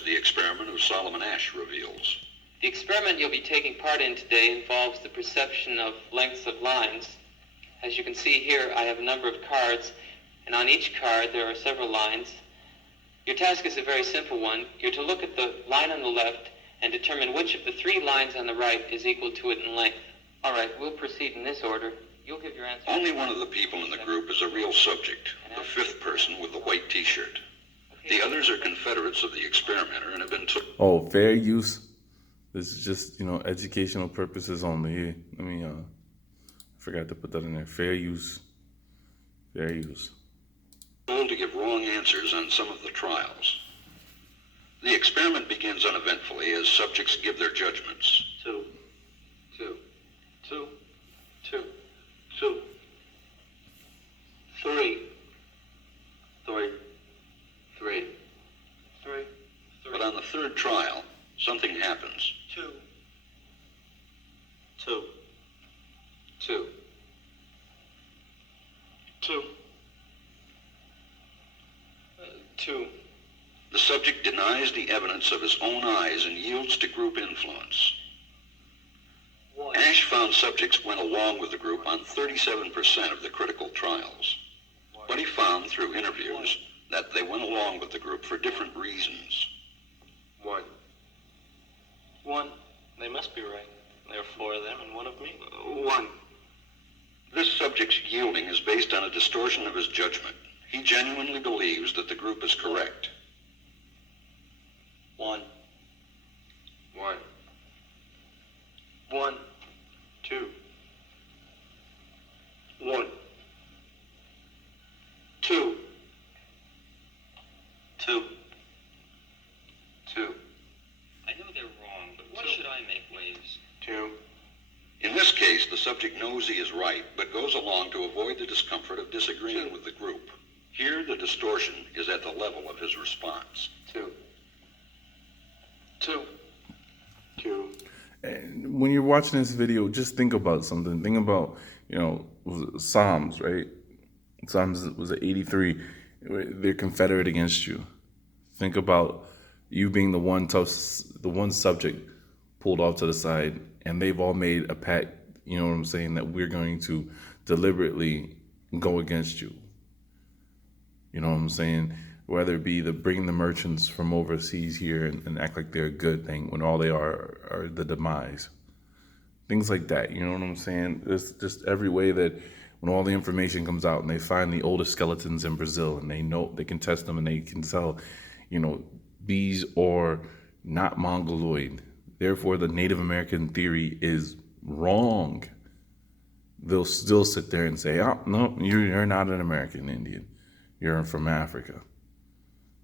as the experiment of Solomon Asch reveals. The experiment you'll be taking part in today involves the perception of lengths of lines. As you can see here, I have a number of cards, and on each card there are several lines. Your task is a very simple one. You're to look at the line on the left and determine which of the three lines on the right is equal to it in length. All right, we'll proceed in this order. You'll give your answer. Only one of the people in the group is a real subject, the fifth person with the white t-shirt. The others are confederates of the experimenter and have been took. Oh, fair use. This is just, educational purposes only. Here, let me, forgot to put that in there. Fair use. Fair use. Told to give wrong answers on some of the trials. The experiment begins uneventfully as subjects give their judgments. 2, 2, 2, 2, 2, 3, 3, 3, 3. But on the third trial, something happens. 2, 2, 2, 2, 2. The subject denies the evidence of his own eyes and yields to group influence. Asch found subjects went along with the group on 37% of the critical trials. But he found through interviews that they went along with the group for different reasons. 1. 1. They must be right. There are 4 of them and 1 of me. 1. This subject's yielding is based on a distortion of his judgment. He genuinely believes that the group is correct. 1. 1. 1. 2. 1. 2. 2. 2. I know they're wrong, but why should I make waves? 2. In this case, the subject knows he is right, but goes along to avoid the discomfort of disagreeing with the group. Here, the distortion is at the level of his response. 2. 2. 2. And when you're watching this video, just think about something. Think about, Psalms, right? Psalms was at 83. They're confederate against you. Think about you being the one subject pulled off to the side, and they've all made a pact, that we're going to deliberately go against you. Whether it be bringing the merchants from overseas here and act like they're a good thing when all they are the demise. Things like that, There's just every way that when all the information comes out and they find the oldest skeletons in Brazil and they know they can test them and they can tell, these are not Mongoloid. Therefore, the Native American theory is wrong. They'll still sit there and say, oh, no, you're not an American Indian. You're from Africa.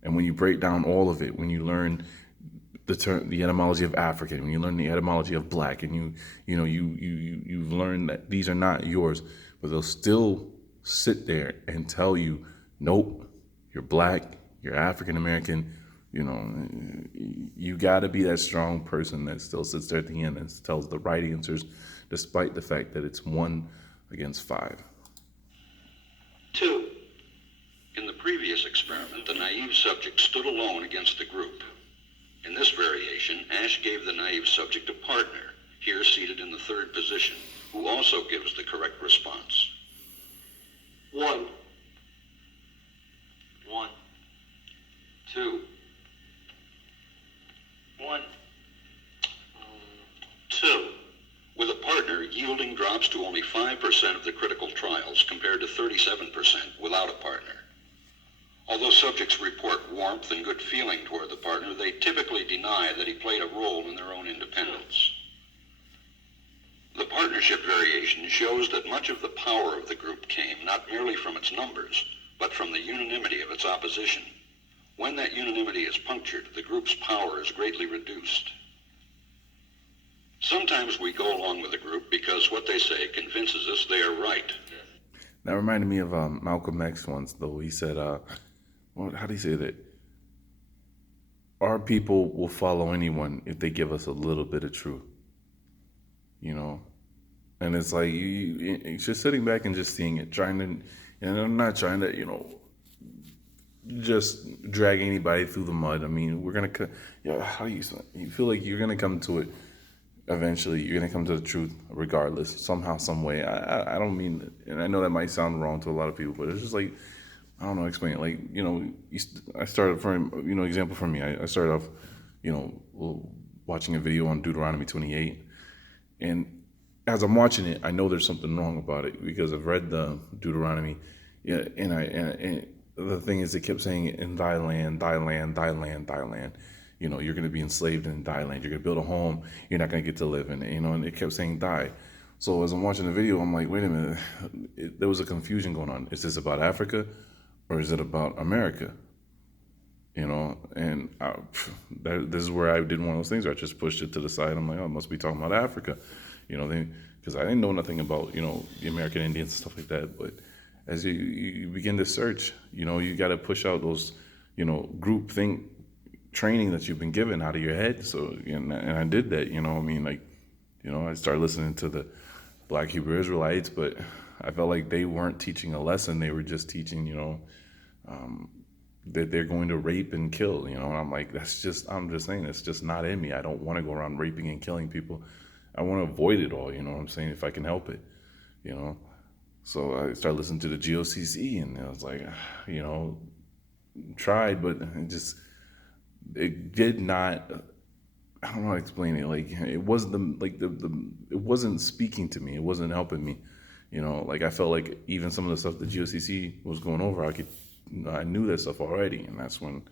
And when you break down all of it, when you learn the etymology of African, when you learn the etymology of black, and you've learned that these are not yours, but they'll still sit there and tell you, nope, you're black, you're African American. You got to be that strong person that still sits there at the end and tells the right answers, despite the fact that it's 1 against 5. 2. In the previous experiment, the naive subject stood alone against the group. In this variation, Asch gave the naive subject a partner, here seated in the third position, who also gives the correct response. 1. 1. 2. 1. 2. With a partner, yielding drops to only 5% of the critical trials compared to 37% without a partner. Although subjects report warmth and good feeling toward the partner, they typically deny that he played a role in their own independence. The partnership variation shows that much of the power of the group came not merely from its numbers, but from the unanimity of its opposition. When that unanimity is punctured, the group's power is greatly reduced. Sometimes we go along with the group because what they say convinces us they are right. That reminded me of Malcolm X once, though. He said, how do you say that? Our people will follow anyone if they give us a little bit of truth. And it's like you're just sitting back and just seeing it, and I'm not trying to, just drag anybody through the mud. I mean, we're gonna, how do you feel like you're gonna come to it eventually? You're gonna come to the truth regardless, somehow, some way. I don't mean, and I know that might sound wrong to a lot of people, but it's just like, I don't know, explain it. Like, I started from, example for me. I started off, watching a video on Deuteronomy 28, and as I'm watching it, I know there's something wrong about it because I've read the Deuteronomy, yeah, and the thing is, it kept saying in thy land, thy land, thy land, thy land. You're going to be enslaved in thy land. You're going to build a home. You're not going to get to live in it. And it kept saying thy. So as I'm watching the video, I'm like, wait a minute. There was a confusion going on. Is this about Africa, or is it about America? And this is where I did one of those things where I just pushed it to the side. I'm like, oh, it must be talking about Africa, because I didn't know nothing about, the American Indians and stuff like that. But as you begin to search, you got to push out those, group think training that you've been given out of your head. So, and I did that, I started listening to the Black Hebrew Israelites, but I felt like they weren't teaching a lesson. They were just teaching, that they're going to rape and kill, and I'm like, I'm just saying, it's just not in me. I don't want to go around raping and killing people. I want to avoid it all, what I'm saying, if I can help it, So I started listening to the GOCC, and I was like, tried, but it did not, I don't know how to explain it. Like, it wasn't it wasn't speaking to me. It wasn't helping me, like I felt like even some of the stuff the GOCC was going over, I knew that stuff already. And that's when,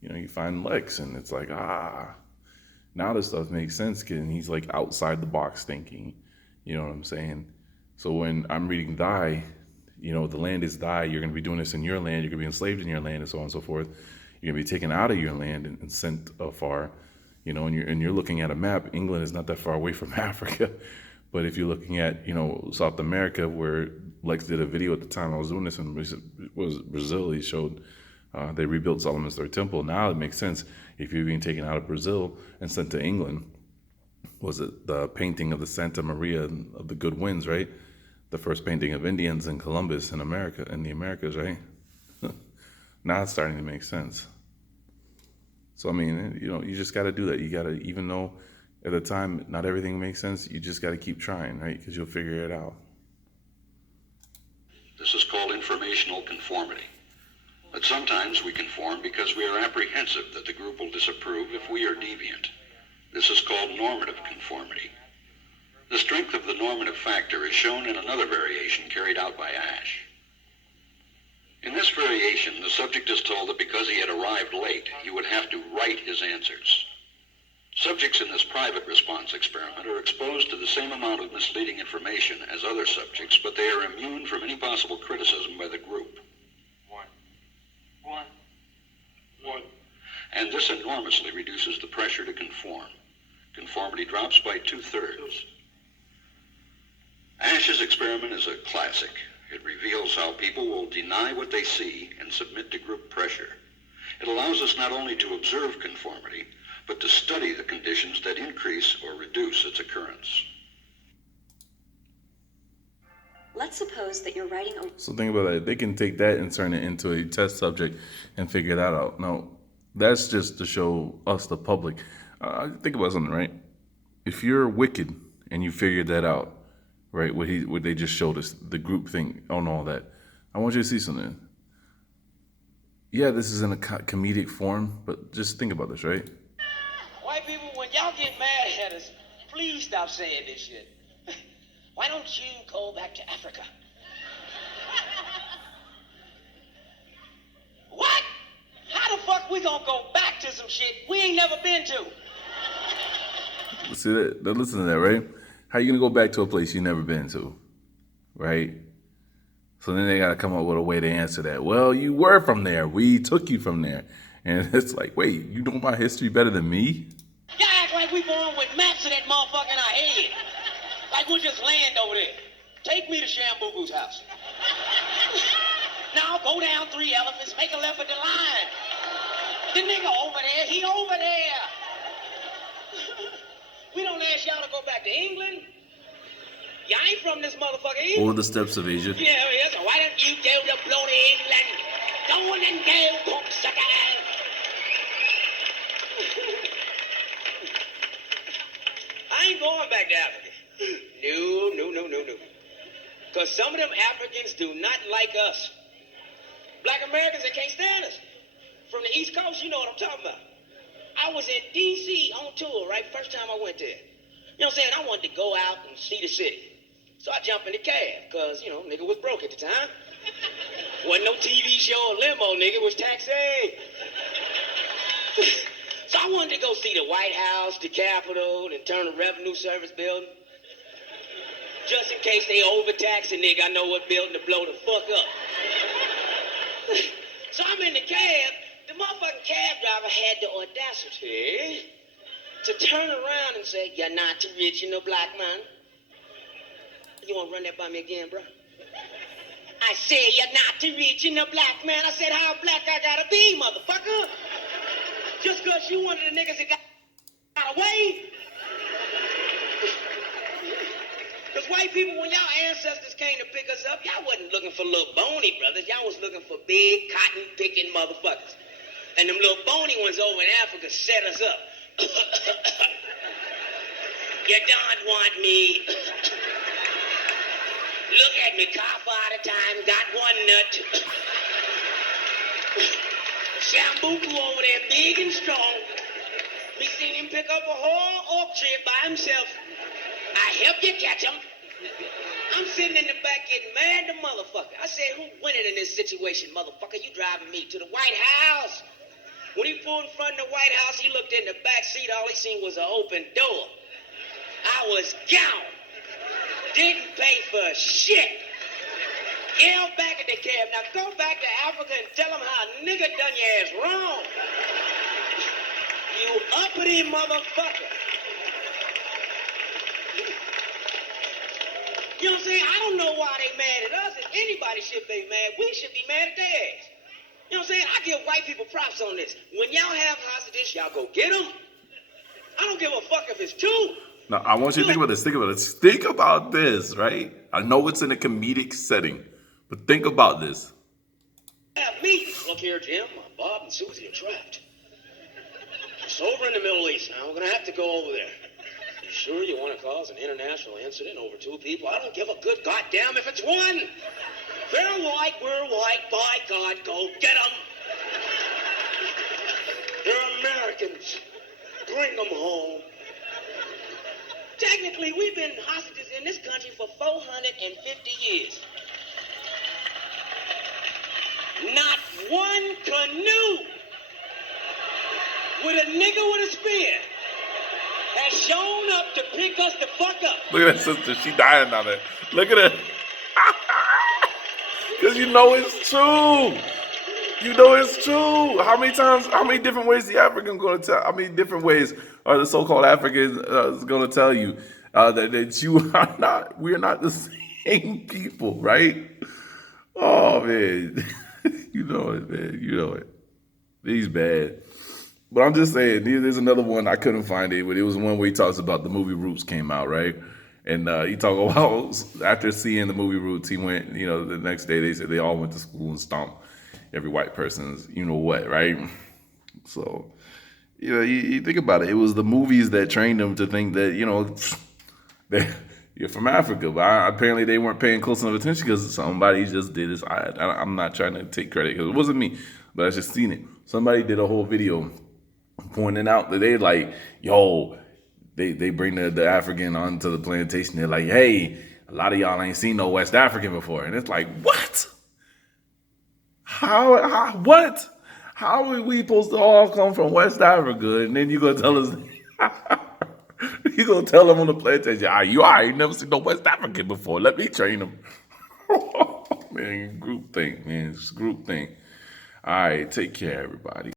you find Lex, and it's like, now this stuff makes sense, kid. And he's like outside the box thinking, you know what I'm saying? So when I'm reading thy, the land is thy, you're going to be doing this in your land, you're going to be enslaved in your land, and so on and so forth. You're going to be taken out of your land and sent afar, and you're looking at a map. England is not that far away from Africa. But if you're looking at, South America, where Lex did a video at the time I was doing this, and it was Brazil, he showed they rebuilt Solomon's third temple. Now it makes sense if you're being taken out of Brazil and sent to England. Was it the painting of the Santa Maria of the Good Winds, right? The first painting of Indians in Columbus in America, in the Americas, right? Now it's starting to make sense. So, I mean, you just got to do that. You got to, even though at the time not everything makes sense, you just got to keep trying, right? Because you'll figure it out. This is called informational conformity. But sometimes we conform because we are apprehensive that the group will disapprove if we are deviant. This is called normative conformity. The strength of the normative factor is shown in another variation carried out by Ash. In this variation, the subject is told that because he had arrived late, he would have to write his answers. Subjects in this private response experiment are exposed to the same amount of misleading information as other subjects, but they are immune from any possible criticism by the group. One. And this enormously reduces the pressure to conform. Conformity drops by 2/3. Ash's experiment is a classic. It reveals how people will deny what they see and submit to group pressure. It allows us not only to observe conformity, but to study the conditions that increase or reduce its occurrence. Let's suppose that you're writing a... So think about that. They can take that and turn it into a test subject and figure that out. Now, that's just to show us, the public. Think about something, right? If you're wicked and you figured that out, right, what they just showed us, the group thing on all that, I want you to see something. Yeah, this is in a comedic form, but just think about this, right? White people, when y'all get mad at us, please stop saying this shit. Why don't you go back to Africa? What? How the fuck we gonna go back to some shit we ain't never been to? See that? Listen to that, right? How you gonna go back to a place you never been to, right? So then they gotta come up with a way to answer that. Well, you were from there. We took you from there. And it's like, wait, you know my history better than me? Y'all act like we born with maps of that motherfucker in our head. Like we'll just land over there. Take me to Shambubu's house. Now go down 3 elephants, make a left at the line. The nigga over there, he over there. We don't ask y'all to go back to England. Y'all ain't from this motherfucker either. Or the steppes of Asia. Yeah, so why don't you go to bloody England? Going and gale, cocksucker. I ain't going back to Africa. No. Because some of them Africans do not like us. Black Americans, they can't stand us. From the East Coast, you know what I'm talking about. I was in D.C. on tour, right? First time I went there. You know what I'm saying? I wanted to go out and see the city. So I jumped in the cab, because, you know, nigga was broke at the time. Wasn't no TV show or limo, nigga. It was taxi. So I wanted to go see the White House, the Capitol, and Internal Revenue Service building. Just in case they overtax a nigga, I know what building to blow the fuck up. So I'm in the cab. The motherfucking cab driver had the audacity to turn around and say, "You're not too rich, you know, black man." You want to run that by me again, bro? I said, "You're not too rich, you know, black man." I said, "How black I gotta be, motherfucker? Just because you one of the niggas that got away?" Because white people, when y'all ancestors came to pick us up, y'all wasn't looking for little bony brothers. Y'all was looking for big, cotton-picking motherfuckers. And them little bony ones over in Africa set us up. You don't want me. Look at me, cough at a time, got one nut. Shambuku over there, big and strong. Me seen him pick up a whole oak tree by himself. I helped you catch him. I'm sitting in the back getting mad the motherfucker. I said, "Who winning in this situation, motherfucker? You driving me to the White House." When he pulled in front of the White House, he looked in the back seat. All he seen was an open door. I was gone. Didn't pay for shit. Yelled back at the cab. Now go back to Africa and tell them how a nigga done your ass wrong. You uppity motherfucker. You know what I'm saying? I don't know why they mad at us. If anybody should be mad, we should be mad at their ass. You know what I'm saying? I give white people props on this. When y'all have hostages, y'all go get them. I don't give a fuck if it's two. Now, I want you to think about this. Think about this. Think about this, right? I know it's in a comedic setting, but think about this. Have meetings. Look here, Jim. Bob and Susie are trapped. It's over in the Middle East now. We're going to have to go over there. You sure you want to cause an international incident over two people? I don't give a good goddamn if it's one. They're white, we're white. By God, go get them. They're Americans. Bring them home. Technically, we've been hostages in this country for 450 years. Not one canoe with a nigga with a spear has shown up to pick us the fuck up. Look at that sister. She dying down there. Look at her. Because you know it's true. You know it's true. How many different ways the African going to tell? How many different ways are the so-called Africans going to tell you that you are not, we're not the same people, right? Oh, man. You know it, man. You know it. He's bad. But I'm just saying, there's another one. I couldn't find it, but it was one where he talks about the movie Roots came out, right? And he talked about after seeing the movie Roots, he went, the next day they said they all went to school and stomped every white person's what, right? So, you think about it. It was the movies that trained them to think that, that you're from Africa. But apparently they weren't paying close enough attention because somebody just did this. I'm not trying to take credit because it wasn't me, but I just seen it. Somebody did a whole video pointing out that they like, they bring the African onto the plantation. They're like, hey, a lot of y'all ain't seen no West African before. And it's like, what? What? How are we supposed to all come from West Africa? And then you're going to tell us, you're going to tell them on the plantation, I ain't never seen no West African before. Let me train them. Man, group thing, man. It's group thing. All right, take care, everybody.